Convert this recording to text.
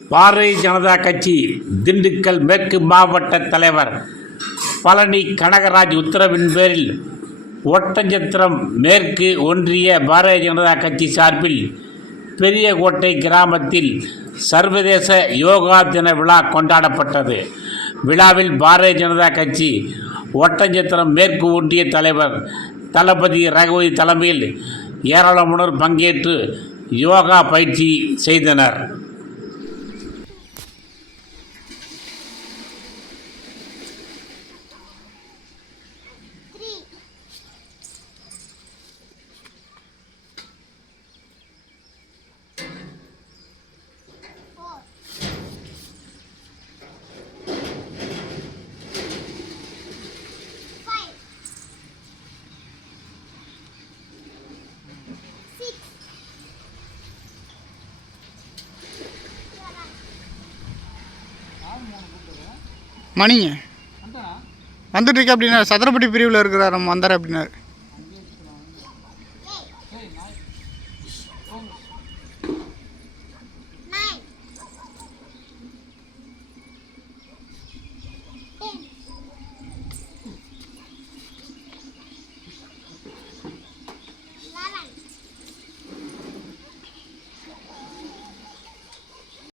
பாரதிய ஜனதா கட்சி திண்டுக்கல் மேற்கு மாவட்ட தலைவர் பழனி கனகராஜ் உத்தரவின் பேரில் ஒட்டஞ்சத்திரம் மேற்கு ஒன்றிய பாரதிய ஜனதா கட்சி சார்பில் பெரியகோட்டை கிராமத்தில் சர்வதேச யோகா தின விழா கொண்டாடப்பட்டது. விழாவில் பாரதிய ஜனதா கட்சி ஒட்டஞ்சத்திரம் மேற்கு ஒன்றிய தலைவர் தளபதி ரகுபதி தலைமையில் ஏராளமானோர் பங்கேற்று யோகா பயிற்சி செய்தனர். மணிங்க வந்துட்டு இருக்கு அப்படின்னா சதுரப்பட்டி பிரிவில் இருக்கிறார் நம்ம வந்தார் அப்படின்னாரு.